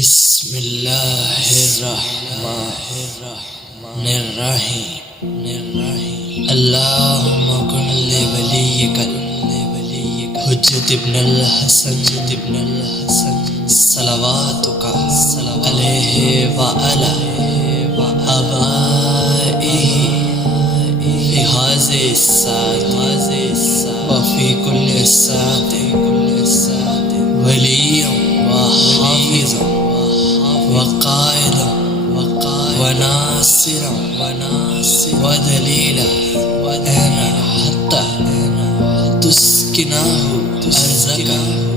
बिस्मिल्लाहिर्रहमानिर्रहीम। अल्लाहुम्मा कुन li वलिय्यिकल हुज्जत इब्नुल हसन सलवातुका अलैहि व अला आबाइही फी हाज़िहि साअति व फी कुल्लि साअतिन वलिय्यन व हाफ़िज़न व क़ाइदन व नासिरन व दलीलन हत्ता तुस्किनहु अर्ज़क़क